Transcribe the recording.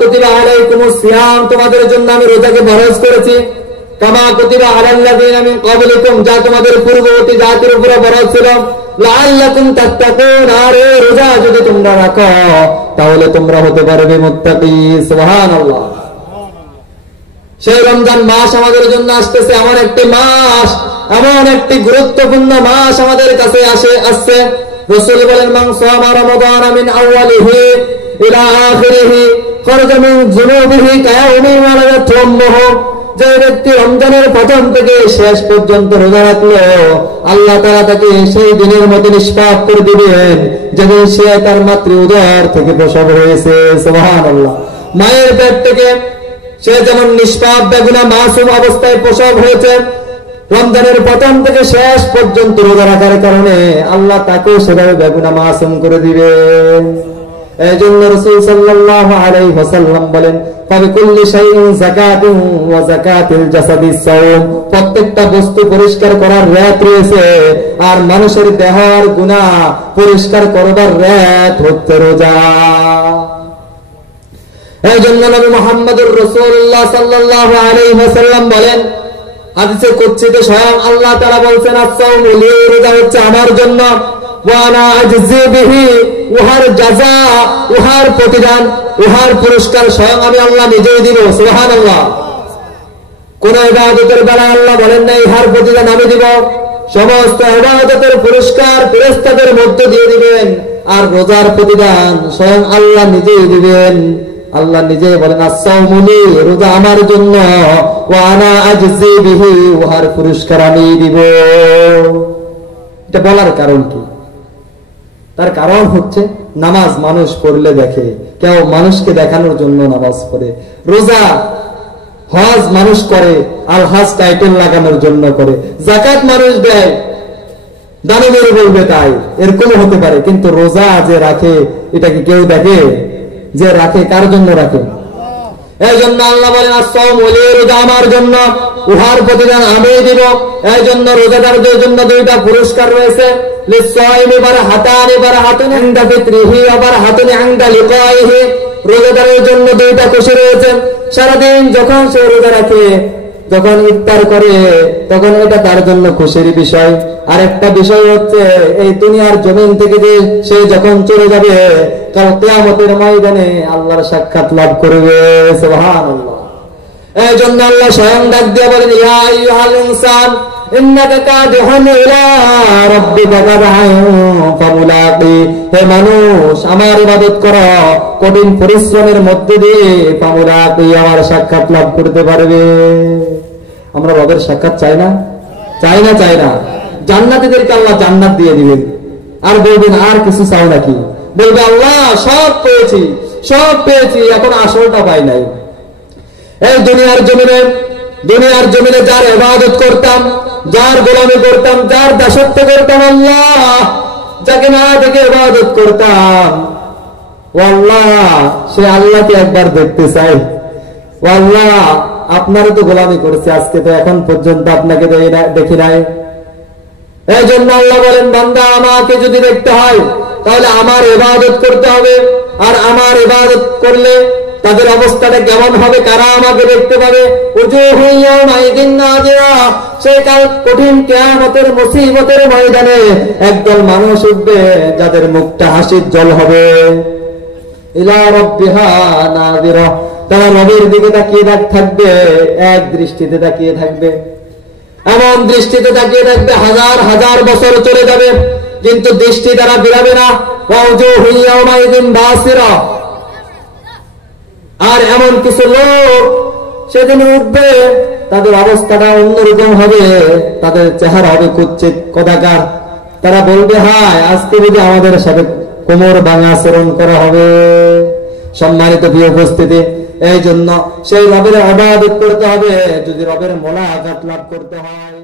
কুতিবা আলাইকুমুস সিয়াম, তোমাদের জন্য আমি রোজাকে ফরজ করেছি, কামা কুতিবা আলাল্লাযিনা মিন ক্বাবলিকুম, যা তোমাদের পূর্ববর্তী জাতির উপরে ফরজ ছিল, লাআল্লাকুম তাত্তাকুন, আর এই রোজা যদি তোমরা রাখো তাহলে তোমরা হতে পারবে মুত্তাকি। সুবহানাল্লাহ। সেই রমজান মাস আমাদের জন্য আসতেছে, এমন একটি মাস, এমন একটি গুরুত্বপূর্ণ মাস আমাদের কাছে আসছে। রাসূল বলেন, মান সামা রমাদান মিন আউয়ালিহি ইলা আখিরিহি খারাজা মিন যুনুবিহি কায়াউমি ওয়ালাদাতহু উম্মুহু, যে ব্যক্তি রমজানের প্রথম থেকে শেষ পর্যন্ত রোজা রাখলো, আল্লাহ তাআলা তাকে সেই দিনের মতো নিষ্পাপ করে দিবেন যেদিন সে তার মাতৃ উদর থেকে প্রসব হয়েছে। সুবহানাল্লাহ। মায়ের পেট থেকে সে যেমন নিষ্পাপ বেগুনা মাসুম অবস্থায় প্রসব হয়েছে, রমজানের প্রথম থেকে শেষ পর্যন্ত রোজা রাখার কারণে আল্লাহ তাকে সেভাবে বেগুনা মাসুম করে দিবেন। এই জন্য রাসূল সাল্লাল্লাহু আলাইহি ওয়াসাল্লাম বলেন, ফাবিকুল্লি শাইইন যাকাতুন ওয়া যাকাতুল জাসাদিস সাওম, প্রত্যেকটা বস্তু পরিষ্কার করার রাত রয়েছে, আর মানুষের দেহের গুনাহ পরিষ্কার করবার রাত হচ্ছে রোজা। এই জন্য নবী মুহাম্মদুর রাসূলুল্লাহ সাল্লাল্লাহু আলাইহি ওয়াসাল্লাম বলেন, হাদিসে কুদসিতে স্বয়ং আল্লাহ তাআলা বলেন, as-সাওমু লি, রোজা হচ্ছে আমার জন্য, ওয়া আনা আজজি বিহি, উহার জাযা, উহার প্রতিদান, উহার পুরস্কার স্বয়ং আমি আল্লাহ নিজেই দিব। সুবহানাল্লাহ। কোন ইবাদতের বেলায় আল্লাহ বলেন না ইহার প্রতিদান আমি দিব, সমস্ত ইবাদতের পুরস্কার ফেরেশতাদের মধ্যে দিয়ে দিবেন, আর রোজার প্রতিদান স্বয়ং আল্লাহ নিজেই দিবেন। আল্লাহ নিজেই বলেন, as-সাওমু লি, রোজা আমার জন্য, ওয়া আনা আজজি বিহি, উহার পুরস্কার আমি দিব। এটা বলার কারণ কি? তার কারণ হচ্ছে নামাজ মানুষ পড়লে দেখে, কেউ মানুষকে দেখানোর জন্য নামাজ পড়ে। রোজা হজ মানুষ করে আল হজ টাইটেল লাগানোর জন্য করে। যাকাত মানুষ দেয় দানবের বলবে তাই, এরকম হতে পারে, কিন্তু রোজা যে রাখে এটা কি কেউ দেখে? যে রাখে কার জন্য রাখে? এই জন্য আল্লাহ বলেন, as-সাওমু লি, রোজা আমার জন্য, উহার প্রতিদান আমি দিব। এই জন্য রোজাদারদের জন্য দুইটা পুরস্কার রয়েছে, লিস-সাইমি বারহাতানি, বারহাতুন ইনদা ফিত্রিহি ওয়া বারহাতুন ইনদা লিকাইহি, রোজাদারের জন্য দুইটা খুশি রয়েছে। সারাদিন যখন সে রোজা রাখে, যখন ইফতার করে, তখন এটা তার জন্য খুশির বিষয়। আর একটা বিষয় হচ্ছে এই দুনিয়ার জমিন থেকে যে সে যখন চলে যাবে, কাল কিয়ামতের ময়দানে আল্লাহর সাক্ষাৎ লাভ করবে। সুবহানাল্লাহ। এই জন্য আল্লাহ স্বয়ং ডাক দিয়ে বলেন, ইয়া আইয়ুহাল ইনসান ইন্নাকা কাদিহুন ইলা রাব্বিকা কাদহান ফামুলাকি, হে মানুষ আমার ইবাদত করো, কঠিন পরিশ্রমের মধ্যে দিয়ে ফামুলাকি, আমার সাক্ষাৎ লাভ করতে পারবে। আমরা রবের সাক্ষাৎ চাই না? চাই না? চাই না? জান্নাতীদেরকে আল্লাহ জান্নাত দিয়ে দিবেন, আর বলবেন আর কিছু চাও নাকি? বলবে আল্লাহ সব পেয়েছি, সব পেয়েছি, এখন আসলটা পাই নাই। এই দুনিয়ার জমিনে যার ইবাদত করতাম, যার গোলামি করতাম, যার দাসত্ব করতাম, আল্লাহ যাকে না দেখে ইবাদত করতাম, ও আল্লাহ সে আল্লাহকে একবার দেখতে চাই। ও আল্লাহ আপনারও তো গোলামি করেছে, আজকে তো এখন পর্যন্ত আপনাকে দেখি নাই। এই জন্য আল্লাহ বলেন, বান্দা আমাকে যদি দেখতে হয় তাহলে আমার ইবাদত করতে হবে। আর আমার ইবাদত করলে তাদের অবস্থাটা কেমন হবে? কারা আমাকে দেখতে পাবে? উজুহু ইয়াওমাইদিন নাযিরা, সেই কাল কঠিন কিয়ামতের মুসিবতের ময়দানে একদল মানুষ উঠবে যাদের মুখটা হাসির জল হবে। ইলা রাব্বিহা নাযিরা, তারা রবের দিকে তাকিয়ে থাকবে, এক দৃষ্টিতে তাকিয়ে থাকবে, এমন দৃষ্টিতে তাকিয়ে থাকবে হাজার হাজার বছর চলে যাবে, কিন্তু দৃষ্টি তারা ফিরাবে না। ওয়াজুহু ইয়াওমাইদিন বাসিরা, আর এমন কিছু লোক সেদিন উঠবে, তাদের অবস্থাটা অন্যরকম হবে, তাদের চেহারা হবে কুৎসিত কদাকার। তারা বলবে, হায় আজকে যদি আমাদের সাথে কোমর ভাঙা আচরণ করা হবে। সম্মানিত প্রিয় উপস্থিতি, এই জন্য সেই রবের ইবাদত করতে হবে যদি রবের মোলাকাত লাভ করতে হয়।